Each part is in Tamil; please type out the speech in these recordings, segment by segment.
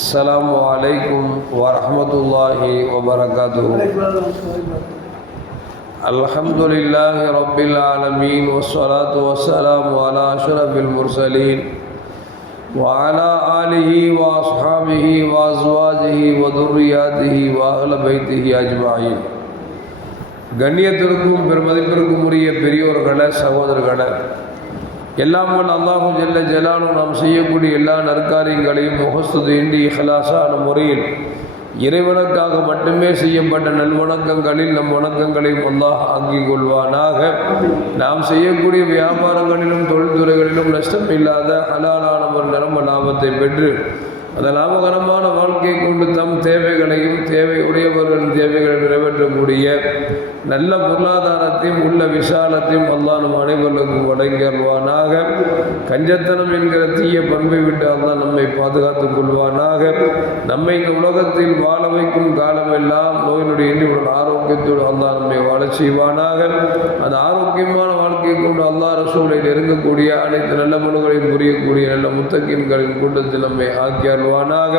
السلام عليكم ورحمة الله وبركاته الحمد لله رب العالمين والصلاة والسلام على أشرف المرسلين وعلى آله وأصحابه وأزواجه وذرياته وأهل بيته أجمعين கண்ணியத்திற்கும் பெருமதிப்பிற்கும் உரிய பெரியோர்களே சகோதரர்களே எல்லாம் வல்ல அல்லாஹும் ஜெல்ல ஜலாலும் நாம் செய்யக்கூடிய எல்லா நற்காரியங்களையும் முகஸ்துதின்றி இஹ்லாஸான முறையில் இறைவனுக்காக மட்டுமே செய்யப்பட்ட நல்வணக்கங்களில் நம் வணக்கங்களையும் அல்லாஹ் ஆக்கிக் கொள்வானாக. நாம் செய்யக்கூடிய வியாபாரங்களிலும் தொழில்துறைகளிலும் நஷ்டம் இல்லாத ஹலாலான ஒரு நிரம்ப லாபத்தை பெற்று அந்த லாபகரமான வாழ்க்கை கொண்டு தம் தேவைகளையும் தேவை உடையவர்களின் தேவைகளை நிறைவேற்றக்கூடிய நல்ல பொருளாதாரத்தையும் உள்ள விசாலத்தையும் அல்லா நம் அனைவருக்கும் வழங்கிடுவானாக கஞ்சத்தனம் என்கிற தீய பண்பை விட்டு அல்லா நம்மை பாதுகாத்துக் கொள்வானாக. நம்மை இந்த உலகத்தில் வாழ வைக்கும் காலமெல்லாம் நோயினுடைய எண்ணியுடன் ஆரோக்கியத்தோடு அல்லா நம்மை வாழ செய்வானாக. அந்த ஆரோக்கியமான வாழ்க்கை கொண்டு அல்லாஹ் ரசூலை நெருங்கக்கூடிய அனைத்து நல்ல மனுகளையும் புரியக்கூடிய நல்ல முத்தக்கின்களின் கூட்டத்தில் நம்மை ஆக்கி அருள்வானாக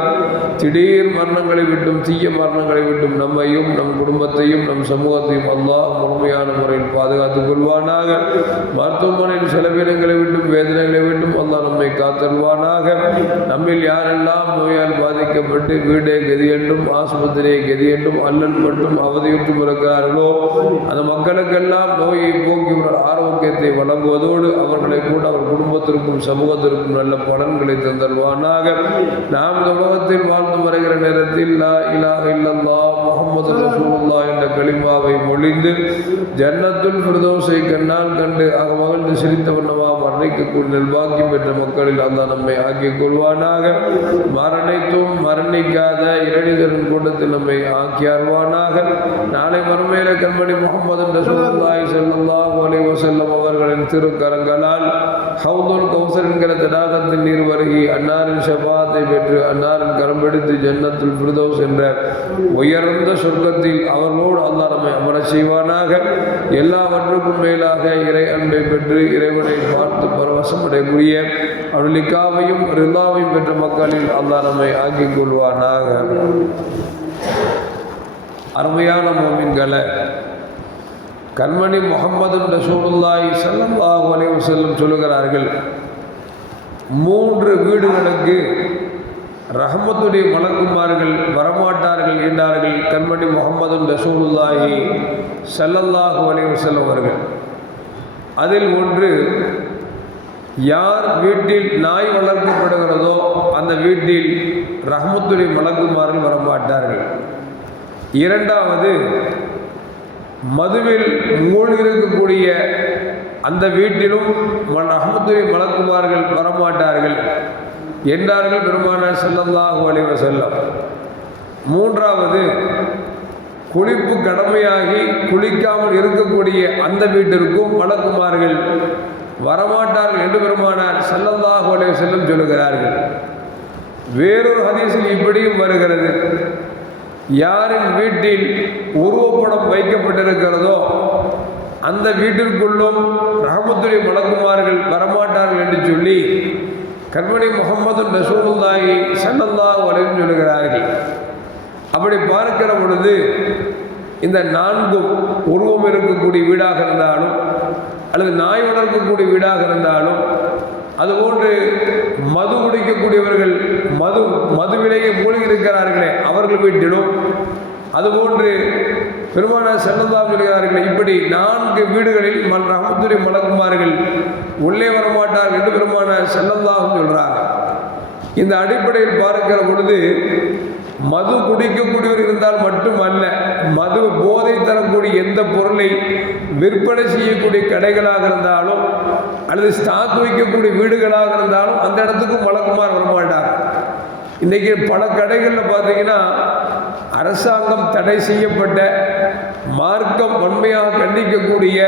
திடீர் மரணங்களை விட்டும் தீய மரணங்களை விட்டும் நம்மையும் நம் குடும்பத்தையும் நம் சமூகத்தையும் அல்லாஹ் முழுமையான முறையில் பாதுகாத்துக் கொள்வானாக. மருத்துவமனையின் செலவினங்களை விட்டும் வேதனைகளை விட்டும் அல்லாஹ் நம்மை காத்தருவானாக நம்மில் யாரெல்லாம் நோயால் பாதிக்கப்பட்டு வீடே கதி என்றும் ஆஸ்பத்திரியை கதி என்றும் அல்லல் மட்டும் அவதியுற்று இருக்கிறார்களோ அந்த மக்களுக்கெல்லாம் நோயை போக்கி ஆரோக்கியத்தை வழங்குவதோடு அவர்களை கூட அவர் குடும்பத்திற்கும் சமூகத்திற்கும் நல்ல பலன்களை தந்தருவானாக நாம் இந்த உலகத்தில் வாழ்ந்து வருகிற நேரத்தில் லா இலா இல்லல்லா முகமது ரசூலுல்லா என்ற கலிமாவை மொழிந்து ஜன்னத்துல் பிரதோசை கண்ணால் கண்டு அக மகிழ்ந்து சிரித்த வண்ணமாக மரணிக்கக்கூடிய நல்பாக்கியம் பெற்ற மக்களில் அந்த நம்மை ஆக்கிக் கொள்வானாக. மரணித்தும் மரணிக்காத இரணிதரின் கூட்டத்தில் நம்மை ஆக்கி அருவானாக நாளை மறுமையில கண்மணி முகமது ரசூலுல்லாஹி ஸல்லல்லாஹு அலைஹி வஸல்லம் அவர்களின் திருக்கரங்களால் ஹவுதுல் கௌசர் என்கிற தடாகத்தின் நீர் வருகி அன்னாரின் ஷபாத்தை பெற்று அன்னாரின் கரம்பெடுத்து ஜன்னத்துல் ஃபிர்தௌஸ் என்ற உயர்ந்த சொர்க்கத்தில் அவர்களோடு அல்லா நம்மை அமர செய்வானாக. எல்லாவற்றுக்கும் மேலாக இறை அன்பை பெற்று இறைவனை பார்த்து பரவசம் அடையக்கூடிய அருளிக்காவையும் ரில்லாவையும் பெற்ற மக்களில் அல்லா நம்மை ஆக்கிக் கொள்வானாக. அருமையான மோமின்களை கண்மணி முகமது ரசூலுல்லாஹி செல்லம் அலைஹி செல்லும் சொல்லுகிறார்கள் மூன்று வீடுகளுக்கு ரஹமத்துடைய மலக்குமார்கள் வரமாட்டார்கள் என்றார்கள் கண்மணி முகமது ரசூலுல்லாஹி செல்லல்லாஹு அலைஹி வஸல்லம் அதில் ஒன்று யார் வீட்டில் நாய் வளர்க்கப்படுகிறதோ அந்த வீட்டில் ரஹமத்துடைய மலக்குமார்கள் வரமாட்டார்கள். இரண்டாவது மதுவில் மூழ்கிருக்கக்கூடிய அந்த வீட்டிலும் ரஹமத்துடைய மலக்குமார்கள் வரமாட்டார்கள். என்றார்கள் பெருமானார் ஸல்லல்லாஹு அலைஹி செல்லம் மூன்றாவது குளிப்பு கடமையாகி குளிக்காமல் இருக்கக்கூடிய அந்த வீட்டிற்கும் மலக்குமார்கள் வரமாட்டார்கள் என்று பெருமானார் ஸல்லல்லாஹு அலைஹி செல்லும் சொல்லுகிறார்கள். வேறொரு ஹதீஸில் இப்படியும் வருகிறது. யாரின் வீட்டில் உருவப்படம் வைக்கப்பட்டிருக்கிறதோ அந்த வீட்டிற்குள்ளும் ரஹமத்துடைய மலக்குமார்கள் வரமாட்டார்கள் என்று சொல்லி கண்மணி முகமது ரசூலுல்லாஹி சன்னந்தா அலைஹி சொல்லுகிறார்கள் அப்படி பார்க்கிற பொழுது இந்த நான்கும் உருவம் இருக்கக்கூடிய வீடாக இருந்தாலும் அல்லது நாய் வளர்க்கக்கூடிய வீடாக இருந்தாலும் அதுபோன்று மது குடிக்கக்கூடியவர்கள் மது மதுவிலேயே மூழ்கி இருக்கிறார்களே அவர்கள் வீட்டிலும் அதுபோன்று பெருமான செல்லந்தா சொல்கிறார்கள் இப்படி நான்கு வீடுகளில் மல் ரஹமத்துரை மலக்குமார்கள் உள்ளே வரமாட்டார்கள் என்று பெருமான செல்லந்தாகும் சொல்கிறார் இந்த அடிப்படையில் பார்க்கிற பொழுது மது குடிக்கக்கூடியவர் இருந்தால் மட்டுமல்ல மது போதை தரக்கூடிய எந்த பொருளை விற்பனை செய்யக்கூடிய கடைகளாக இருந்தாலும் அல்லது ஸ்டாக் வைக்கக்கூடிய வீடுகளாக இருந்தாலும் அந்த இடத்துக்கும் வழக்குமார் வரமாட்டார். இன்றைக்கி பல கடைகளில் பார்த்தீங்கன்னா அரசாங்கம் தடை செய்யப்பட்ட மார்க்கம் வன்மையாக கண்டிக்கக்கூடிய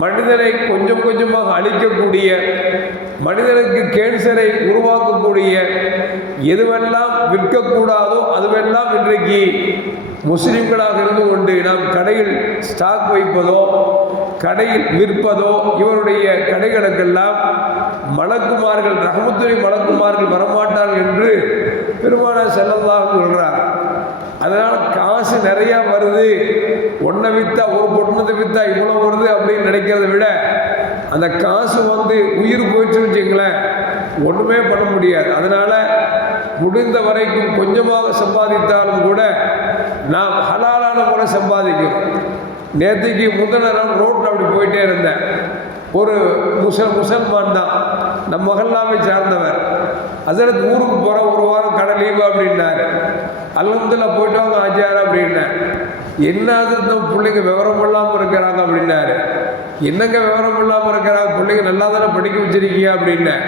மனிதனை கொஞ்சம் கொஞ்சமாக அழிக்கக்கூடிய மனிதனுக்கு கேன்சரை உருவாக்கக்கூடிய எதுவெல்லாம் விற்கக்கூடாதோ அதுவெல்லாம் இன்றைக்கு முஸ்லிம்களாக இருந்து கொண்டு நாம் கடையில் ஸ்டாக் வைப்பதோ கடையில் விற்பதோ இவருடைய கடைகளுக்கெல்லாம் மலக்குமார்கள் ரஹமத்துறை மலக்குமார்கள் வரமாட்டார்கள் என்று பெருமான செல்லதாக சொல்கிறார் அதனால் காசு நிறையா வருது. ஒன்றை விற்றா ஒரு பொட்டணத்தை விற்றா இவ்வளோ வருது அப்படின்னு நினைக்கிறத விட அந்த காசு வந்து உயிர் போயிடுச்சுன்னு வச்சுங்களேன் ஒன்றுமே பண்ண முடியாது. அதனால் முடிந்த வரைக்கும் கொஞ்சமாக சம்பாதித்தாலும் கூட நாம் ஹலாலான முறை சம்பாதிக்கும் நேற்றுக்கு முந்தின நாள் ரோட்டில் அப்படி போயிட்டே இருந்தேன். ஒரு முசல் முசல்மான் தான். நம் மகல்லாவை சார்ந்தவர். அதற்கு ஊருக்கு போகிற ஒரு வாரம் கடை லீவு அப்படின்னாரு. அல்லந்தில் போயிட்டு வாங்க ஆச்சார் அப்படின்னேன் என்ன இந்த பிள்ளைங்க விவரம் இல்லாமல் இருக்கிறாங்க அப்படின்னாரு. என்னங்க விவரம் இல்லாமல் இருக்கிறாங்க? பிள்ளைங்க நல்லா தானே படிக்க வச்சிருக்கீங்க அப்படின்னேன்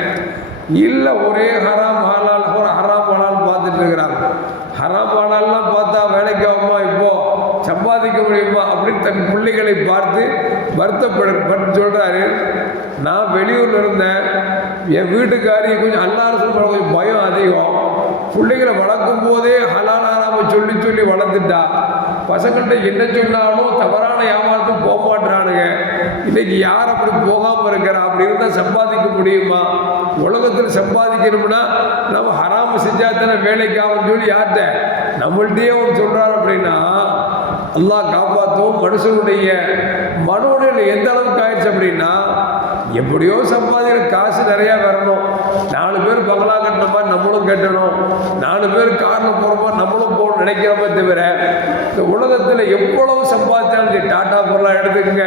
இல்லை ஒரே ஹராம் ஹாலால் ஒரு ஹராம் ஹலால் பார்த்துட்டு இருக்கிறாங்க. ஹராம் ஹாலால்லாம் பார்த்தா வேலைக்கு ஆகுமா சம்பாதிக்க முடியுமா அப்படின்னு தன் பிள்ளைகளை பார்த்து வருத்தப்பட்டு சொல்கிறாரு நான் வெளியூரில் இருந்தேன். என் வீட்டுக்காரி கொஞ்சம் அல்லாரசு கொஞ்சம் பயம் அதிகம். பிள்ளைகளை வளர்க்கும் போதே ஹலால் சொல்லி சொல்லி வளர்த்துட்டா. பசங்கள்கிட்ட என்ன சொன்னாலும் தவறான வியாபாரத்துக்கு போக மாட்டானுங்க இன்னைக்கு யார் அப்படி போகாமல் இருக்கிறா? அப்படி இருந்தால் சம்பாதிக்க முடியுமா? உலகத்தில் சம்பாதிக்கணும்னா நம்ம ஹராம செஞ்சா தானே வேலைக்கு ஆகும்னு சொல்லி யார்கிட்ட? நம்மள்கிட்டயே அவன் சொல்கிறார் அப்படின்னா அல்லாஹ் காப்பாற்றும் மனுஷனுடைய மனோநிலை எந்த அளவுக்கு ஆயிடுச்சு அப்படின்னா எப்படியோ சம்பாதிக்கிற காசு நிறையா வரணும். நாலு பேர் பங்களா கட்டின மாதிரி நம்மளும் கட்டணும். நாலு பேர் காரில் போகிற மாதிரி நம்மளும் போகணும் நினைக்கிறோமே தவிர இந்த உலகத்தில் எவ்வளவு சம்பாதிச்சாலும் சரி டாட்டா பொருளாக எடுத்துக்கங்க.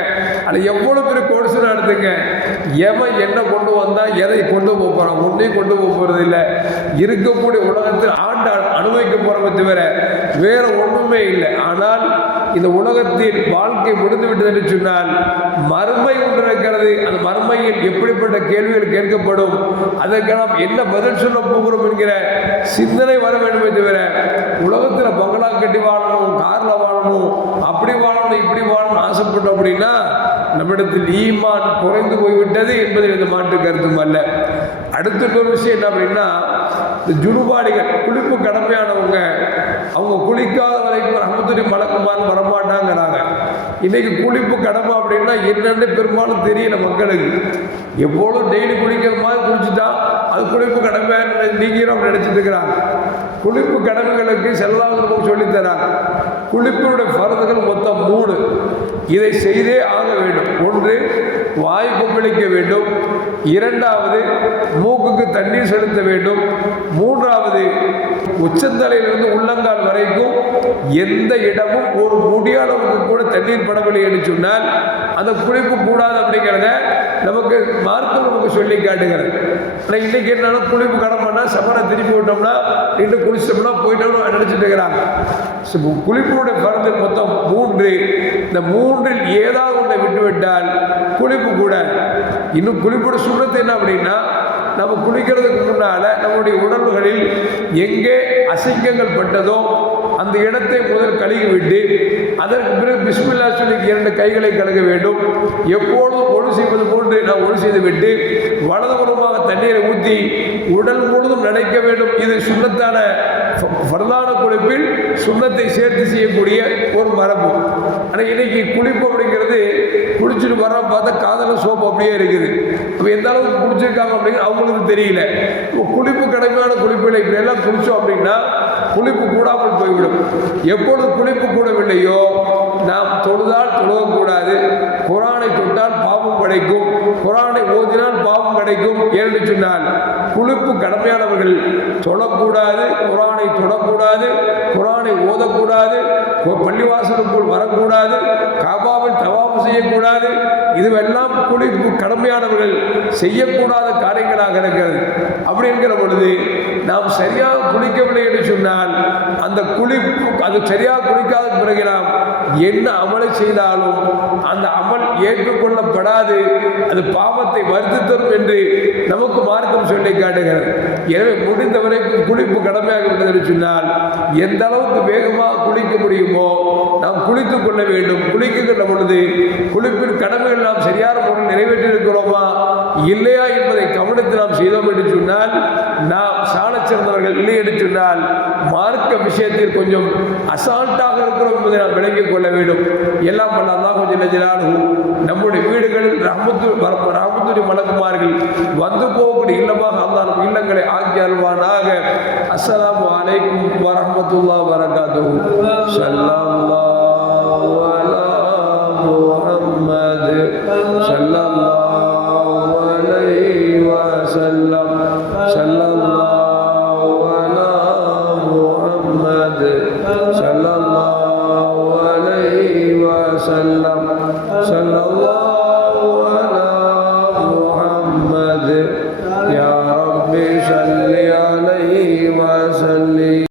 அது எவ்வளோ பெரிய கோர்ஸ்லாம் எடுத்துங்க எவன் என்ன கொண்டு வந்தால் எதை கொண்டு போக போகிறான் ஒன்றையும் கொண்டு போக போகிறது இல்லை. இருக்கக்கூடிய உலகத்தில் ஆண்டு அனுபவிக்க போகிறவங்க தவிர வேறு ஒன்றுமே இல்லை. ஆனால் இந்த உலகத்தில் வாழ்க்கை முடிந்து விட்டது என்று சொன்னால் மறுமை ஒன்று இருக்கிறது அந்த மறுமையில் எப்படிப்பட்ட கேள்விகள் கேட்கப்படும்? அதற்கு நாம் என்ன பதில் சொல்ல போகிறோம் என்கிற சிந்தனை வர வேண்டுமே தவிர உலகத்தில் பங்களா கட்டி வாழணும் காரில் வாழணும் அப்படி வாழணும் இப்படி வாழணும் ஆசைப்பட்டோம் அப்படின்னா நம்மிடத்தில் ஈமான் குறைந்து போய்விட்டது என்பதில் இந்த மாற்று கருத்தும் அல்ல. அடுத்த ஒரு விஷயம் என்ன அப்படின்னா இந்த ஜுனுபாடிகள் குளிப்பு கடமையானவங்க அவங்க குளிக்காத வரைக்கும் ரஹமத்துரி மலக்குமார் வரமாட்டாங்கிறாங்க. இன்னைக்கு குளிப்பு கடமை அப்படின்னா என்னென்னு பெரும்பாலும் தெரியல மக்களுக்கு. எப்போதும் டெய்லி குளிக்கிற மாதிரி குளிச்சுட்டா அது குளிப்பு கடமை நீங்கிறோம் நினச்சிட்டு இருக்கிறாங்க. குளிப்பு கடமைகளுக்கு செல்லாவது சொல்லித்தராங்க குளிப்பினுடைய பரதுகள் மொத்தம் மூணு. இதை செய்தே ஆக வேண்டும். ஒன்று வாய் கொப்பளிக்க வேண்டும். இரண்டாவது மூக்குக்கு தண்ணீர் செலுத்த வேண்டும். மூன்றாவது உச்சந்தலையிலிருந்து உள்ளங்கால் வரைக்கும் எந்த இடமும் ஒரு முடியாளவுக்கு கூட தண்ணீர் படவில்லை என்று சொன்னால் அந்த குளிப்பு கூடாது அப்படிங்கிறத நமக்கு மார்க்கம் நமக்கு சொல்லி காட்டுகிறது. ஆனால் இன்னைக்கு என்னென்னா குளிப்பு கடமைன்னா சமரை திருப்பி விட்டோம்னா இன்னும் குளிச்சோம்னா போயிட்டோம்னு நினச்சிட்டு இருக்கிறாங்க. So, குளிப்பினுடைய பரந்து மொத்தம் மூன்று. இந்த மூன்றில் ஏதாவது ஒன்றை விட்டுவிட்டால் குளிப்பு கூட. இன்னும் குளிப்போட சுண்ணத்து என்ன அப்படின்னா நம்ம குளிக்கிறதுக்கு முன்னால் நம்முடைய உடல்களில் எங்கே அசிங்கங்கள் பட்டதோ அந்த இடத்தை முதல் கழுகி விட்டு அதற்கு பிறகு பிஸ்மில்லா சொல்லி இரண்டு கைகளை கழுக வேண்டும். எப்பொழுதும் ஒழு செய்வது போன்று நாம் ஒழு செய்து விட்டு வலதுபுறமாக தண்ணீரை ஊற்றி உடல் முழுதும் நனைக்க வேண்டும். இது சுண்ணத்தான பரதான குளிப்பில் சுண்ணத்தை சேர்த்து செய்யக்கூடிய ஒரு மரபு. ஆனால் இன்னைக்கு குளிப்பு அப்படிங்கிறது குளிச்சுட்டு வரோம் பார்த்தா காதல சோப்பு அப்படியே இருக்குது. இப்போ எந்த அளவுக்கு குடிச்சிருக்காங்க அப்படிங்கிறது அவங்களுக்கு தெரியல. இப்போ குளிப்பு கடமையான குளிப்பில் இப்படி எல்லாம் குளித்தோம் அப்படின்னா குளிப்பு கூடாமல் போய்விடும். எப்பொழுது குளிப்பு கூடவில்லையோ நாம் தொழுதால் தொழுகக்கூடாது குரானை தொட்டால் பாவம் கிடைக்கும். குரானை ஓதினால் பாவம் கிடைக்கும் என்று சொன்னால் குளிப்பு கடமையானவர்கள் தொழக்கூடாது குரானை தொடக்கூடாது குரானை ஓதக்கூடாது பள்ளிவாசலுக்குள் வரக்கூடாது காபாவில் தவாபு செய்யக்கூடாது. இதுவெல்லாம் குளிப்பு கடமையானவர்கள் செய்யக்கூடாத காரியங்களாக இருக்கிறது. அப்படி என்கிற பொழுது நாம் சரியாக குளிக்கவில்லை என்று சொன்னால் அந்த குளிப்பு அது சரியாக குளிக்காத பிறகு நாம் என்ன அமலை செய்தாலும் அந்த அமல் ஏற்றுக்கொள்ளப்படாது. அது பாவத்தை வருத்தி தரும் என்று நமக்கு மார்க்கம் சொல்லி காட்டுகிறது. எனவே முடிந்த வரைக்கும் குளிப்பு கடமையாக விட்டது என்று சொன்னால் எந்த அளவுக்கு வேகமாக குளிக்க முடியுமோ நாம் குளித்துக் கொள்ள வேண்டும். குளிக்கின்ற பொழுது குளிப்பின் கடமைகள் நாம் சரியான முறையில் நிறைவேற்றியிருக்கிறோமா? இல்லையா என்பதை கவனித்து நாம் செய்தோம் என்று சொன்னால் நாம் சாணச்சிறந்தவர்கள் இல்லை என்று சொன்னால் மார்க்க விஷயத்தில் கொஞ்சம் அசால்ட்டாக இருக்கிறோம் என்பதை நாம் விளங்கிக் கொள்ள வேண்டும். எல்லாம் வல்ல அல்லாஹு ஜில்லாலும் நம்முடைய வீடுகளில் ரஹமத்து ரஹமத்துடி மலக்குமார்கள் வந்து போகக்கூடிய இல்லமாக அல்லா இல்லங்களை ஆக்கி அல்வானாக அஸ்லாம் வலைக்கும் வரமத்துல்லா வரகாத்து முகம்மது சல்லா அலை வசல்லம்